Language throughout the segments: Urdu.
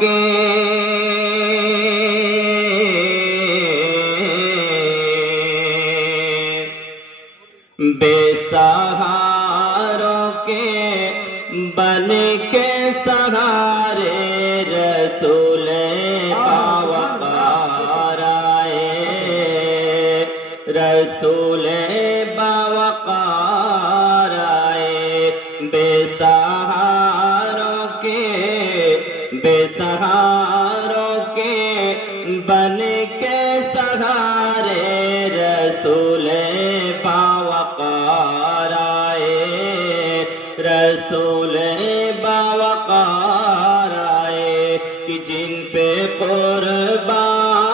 کے بے سہاروں کے بن کے سہارے رسول باوقار آئے، رسول باوقار آئے، بے سہاروں کے بن کے سہارے رسول باوقار آئے، رسول باوقار آئے، کہ جن پہ قربان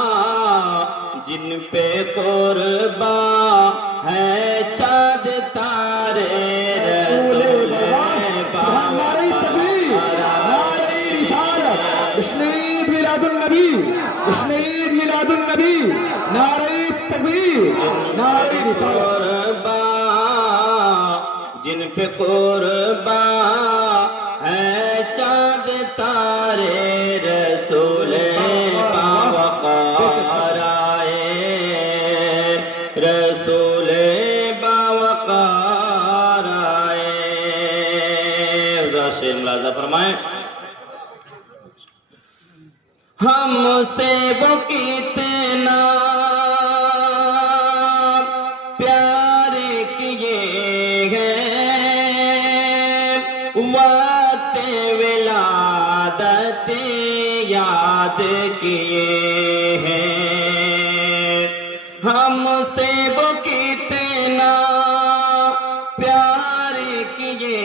ہے چاند تارے رسول باوقار آئے۔ جشن عید میلاد النبی، جشن عید میلاد النبی، نعرہ تکبیر، نعرہ رسالت۔ جن پہ قربان ہے چاند تارے رسول باوقار آئے، رسول باوقار آئے۔ شعر ملاحظہ فرمائیں، ہم سے وہ کتنا پیار کیے ہیں، وقت ولادت یاد کیے ہیں، ہم سے وہ کتنا پیار کیے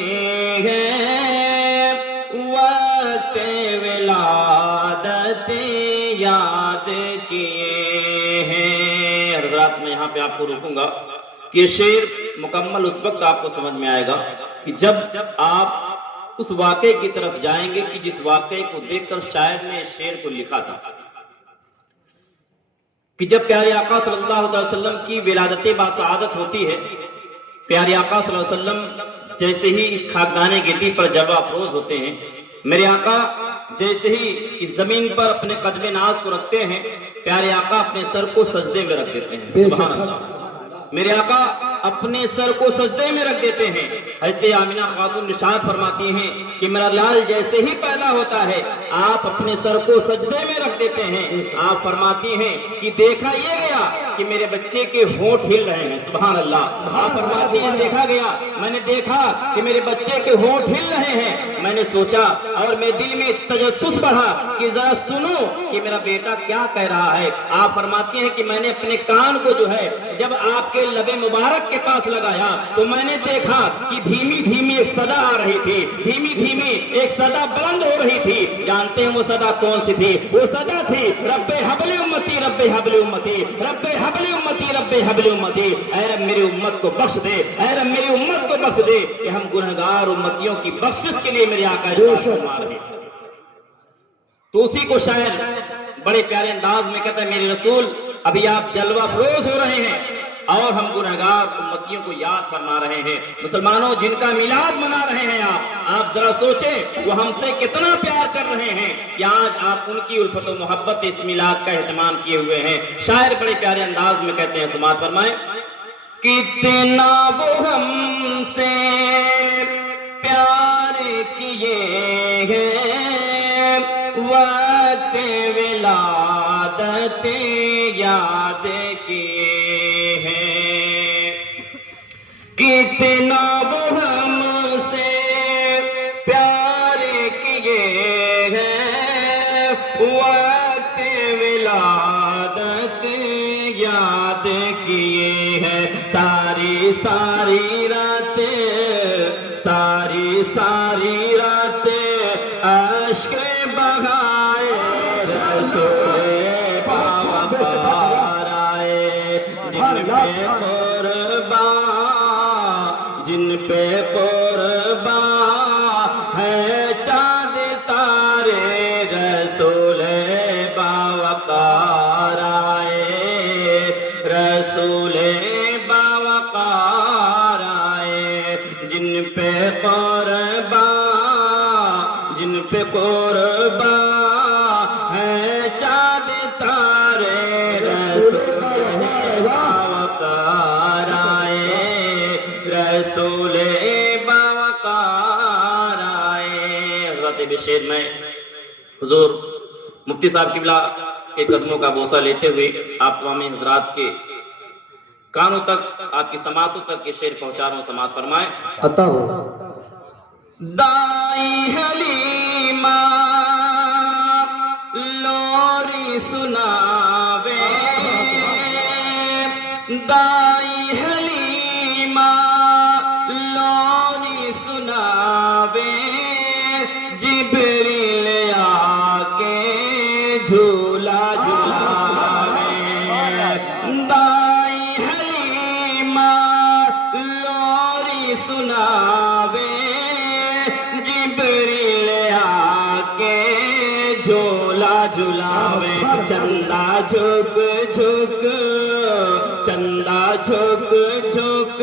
ہیں، وقت ولادت یاد کیے ہیں۔ حضرات میں یہاں پہ آپ کو روکوں گا کہ یہ شعر مکمل اس وقت آپ کو سمجھ میں آئے گا کہ جب آپ اس واقعے کی طرف جائیں گے کہ جس واقعے کو دیکھ کر شاعر نے اس شعر کو لکھا تھا، کہ جب پیارے آقا صلی اللہ علیہ وسلم کی ولادت باسعادت ہوتی ہے، پیارے آقا صلی اللہ علیہ وسلم جیسے ہی اس خاکدان گدی پر جلوہ افروز ہوتے ہیں، میرے آقا جیسے ہی اس زمین پر اپنے قدم ناز کو رکھتے ہیں، پیارے آقا اپنے سر کو سجدے میں رکھ دیتے ہیں۔ سبحان اللہ، میرے آقا اپنے سر کو سجدے میں رکھ دیتے ہیں۔ حضرت آمنہ خاتون ارشاد فرماتی ہیں کہ میرا لال جیسے ہی پیدا ہوتا ہے آپ اپنے سر کو سجدے میں رکھ دیتے ہیں۔ آپ فرماتی ہیں کہ دیکھا یہ گیا کہ میرے بچے کے ہونٹ ہل رہے ہیں۔ سبحان اللہ، آپ فرماتی ہیں دیکھا گیا، میں نے دیکھا کہ میرے بچے کے ہونٹ ہل رہے ہیں، میں نے سوچا اور میرے دل میں تجسس بڑھا کہ ذرا سنو کہ میرا بیٹا کیا کہہ رہا ہے۔ آپ فرماتی ہیں کہ میں نے اپنے کان کو جو ہے جب آپ کے لب مبارک کے پاس لگایا تو میں نے دیکھا کہ دھیمی دھیمی ایک صدا آ رہی تھی، دھیمی دھیمی ایک صدا بلند ہو رہی تھی۔ جانتے ہیں وہ صدا کون سی تھی؟ وہ صدا تھی رب حبل امتی، رب حبل امتی، رب حبل امتی، رب حبل امتی۔ اے رب میری امت کو بخش دے، اے رب میری امت کو بخش دے کہ ہم گنہگار امتیوں کی بخشش کے لیے میرے آقا فرما رہے ہیں۔ تو اسی کو شاعر بڑے پیارے انداز میں کہتا ہے، میرے رسول ابھی آپ جلوہ افروز ہو رہے ہیں اور ہم گنہگار امتیوں کو یاد فرما رہے ہیں۔ مسلمانوں جن کا میلاد منا رہے ہیں آپ ذرا سوچیں وہ ہم سے کتنا پیار کر رہے ہیں کہ آج آپ ان کی الفت و محبت اس میلاد کا اہتمام کیے ہوئے ہیں۔ شاعر بڑے پیارے انداز میں کہتے ہیں، سماعت فرمائیں، کتنا وہ ہم سے پیار کیے ہیں، وقت ولادت یاد کیے ہیں، کتنا وہ ہم سے پیار کیے ہیں، وقت ولادت یاد کیے ہیں، ساری ساری راتیں اشک بہائے رسول باوقار آئے، جن پہ قربان ہے چاند تارے رسول باوقار آئے، رسول باوقار آئے، جن پہ قربان رسول باوقار آئے۔ حضرت بشیر میں حضور مفتی صاحب قبلہ کے قدموں کا بوسہ لیتے ہوئے آپ تمام حضرات کے کانوں تک، آپ کی سماعتوں تک یہ شعر پہنچا رہا ہوں، سماعت فرمائے۔ عطا ہو۔ دائی حلیمہ لوری سناوے، دائی حلیمہ لوری سناوے، جبریل آ کے جھولا جھولاوے، دائی حلیمہ لوری سناوے، جبریل آ کے جھولا جھولاوے، چندہ جھک جھک، چندہ جھک جھک،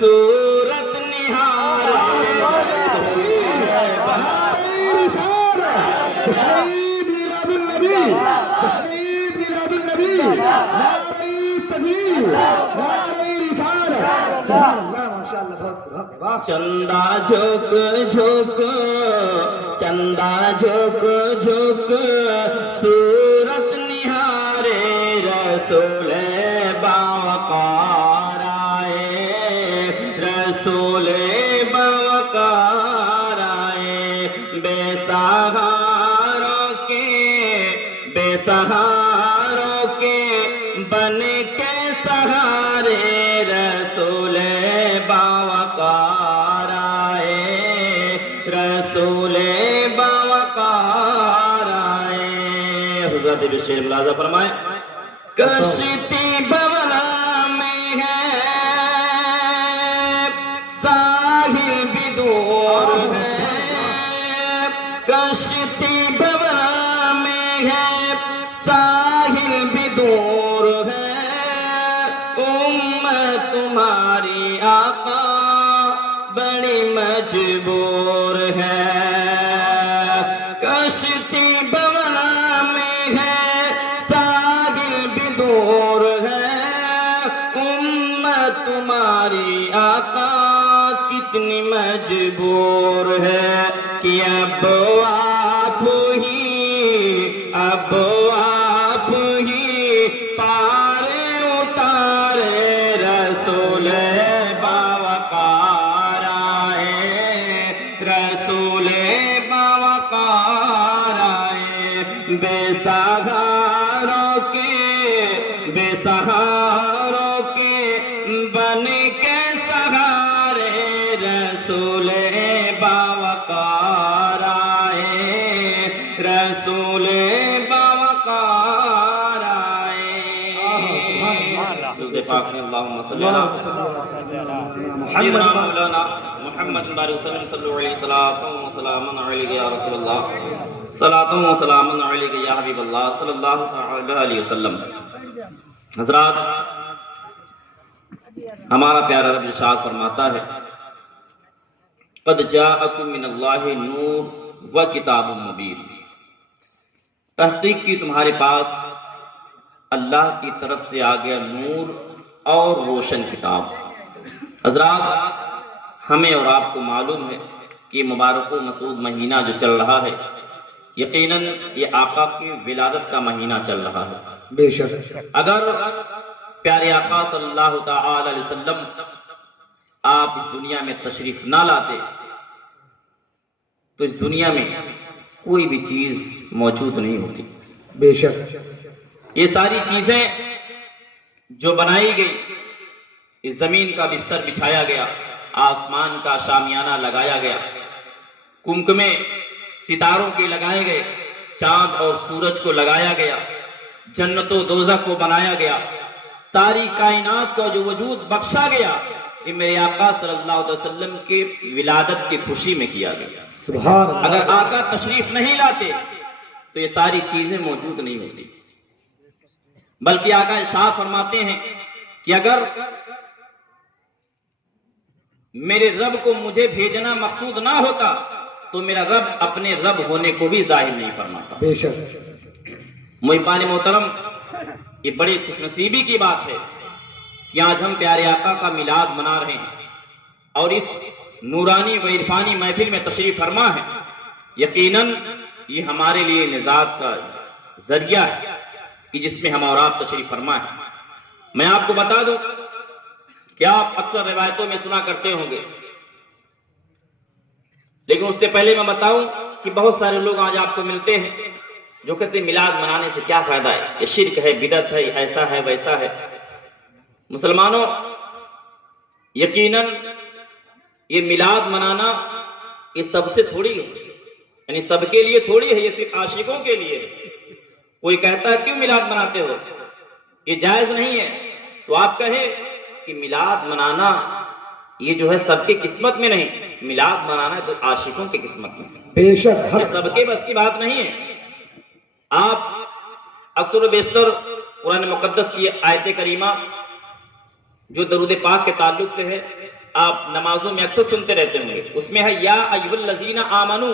صورت نہارے، تشریف میلاد النبی، تشریف میلاد النبی، نعرہ تکبیر، نعرہ رسالت، سبحان اللہ، ماشاءاللہ، بہت واہ۔ چندہ جھک جھک، چندہ جھک جھک، صورت نہارے، رسول باوقار آئے، رسول باوقار آئے، بے سہاروں کے، بے سہاروں کے بن کے سہارے، رسول باوقار آئے، رسول باوقار آئے۔ حضرت بشیر ملازہ فرمائے، کشتی بولا میں ہے، ساحل بھی دور ہے، کشتی بولا میں ہے، ساحل بھی دور ہے، امت تمہاری آقا بڑی مجبور ہے، کشتی بولا میں ہے، ساحل بھی دور ہے، امت تمہاری آقا کتنی مجبور ہے، کہ اب آپ ہی، اب آپ ہی پار اتارے، رسول باوقار آئے، رسول باوقار آئے، بے سہاروں کے، بے سہاروں کے بن کے سہارے، رسول باوقار آئے، رسول باوقار آئے۔ درود پاک میں اللہم صلی اللہ سیدنا مولانا محمد بارک وسلم صلی اللہ علیہ وسلم علیہ یا رسول اللہ، صلاۃ و سلام علیک یا حبیب اللہ صلی اللہ علیہ وسلم۔ حضرات، ہمارا پیارا رب ارشاد فرماتا ہے، قد جاءکم من اللہ نور و کتاب مبین، تحقیق کی تمہارے پاس اللہ کی طرف سے آ گیا نور اور روشن کتاب۔ حضرات، ہمیں اور آپ کو معلوم ہے کہ مبارک و مسعود مہینہ جو چل رہا ہے، یقیناً یہ آقا کی ولادت کا مہینہ چل رہا ہے۔ بے شک اگر پیارے آقا صلی اللہ تعالی علیہ وسلم آپ اس دنیا میں تشریف نہ لاتے تو اس دنیا میں کوئی بھی چیز موجود نہیں ہوتی۔ بے شک یہ ساری چیزیں جو بنائی گئی، اس زمین کا بستر بچھایا گیا، آسمان کا شامیانہ لگایا گیا، کمکمے ستاروں کے لگائے گئے، چاند اور سورج کو لگایا گیا، جنت و دوزخ کو بنایا گیا، ساری کائنات کا جو وجود بخشا گیا، یہ میرے آقا صلی اللہ علیہ وسلم کی ولادت کی خوشی میں کیا گیا۔ سبحان اللہ۔ اگر آقا تشریف نہیں لاتے تو یہ ساری چیزیں موجود نہیں ہوتی، بلکہ آقا ارشاد فرماتے ہیں کہ اگر میرے رب کو مجھے بھیجنا مقصود نہ ہوتا تو میرا رب اپنے رب ہونے کو بھی ظاہر نہیں فرماتا۔ بے شک محبان محترم، یہ بڑی خوش نصیبی کی بات ہے کہ آج ہم پیارے آقا کا میلاد منا رہے ہیں۔ اور اس نورانی و عرفانی محفل میں تشریف فرما ہے، یقیناً یہ ہمارے لیے نجات کا ذریعہ ہے کہ جس میں ہم اور آپ تشریف فرما ہے۔ میں آپ کو بتا دوں کہ آپ اکثر روایتوں میں سنا کرتے ہوں گے، لیکن اس سے پہلے میں بتاؤں کہ بہت سارے لوگ آج آپ کو ملتے ہیں جو کہتے ہیں میلاد منانے سے کیا فائدہ ہے، یہ شرک ہے، بدعت ہے، ایسا ہے ویسا ہے۔ مسلمانوں، یقیناً یہ میلاد منانا یہ سب سے تھوڑی ہے، یعنی سب کے لیے تھوڑی ہے، یہ صرف عاشقوں کے لیے ہے۔ کوئی کہتا ہے کیوں میلاد مناتے ہو، یہ جائز نہیں ہے، تو آپ کہیں کہ میلاد منانا یہ جو ہے سب کی قسمت میں نہیں، میلاد منانا ہے تو عاشقوں کی قسمت میں، بے شک یہ سب کے بس کی بات نہیں ہے۔ آپ اکثر و بیشتر قرآن مقدس کی آیت کریمہ جو درود پاک کے تعلق سے ہے آپ نمازوں میں اکثر سنتے رہتے ہوں گے، اس میں ہے یا ایھا الذین آمنو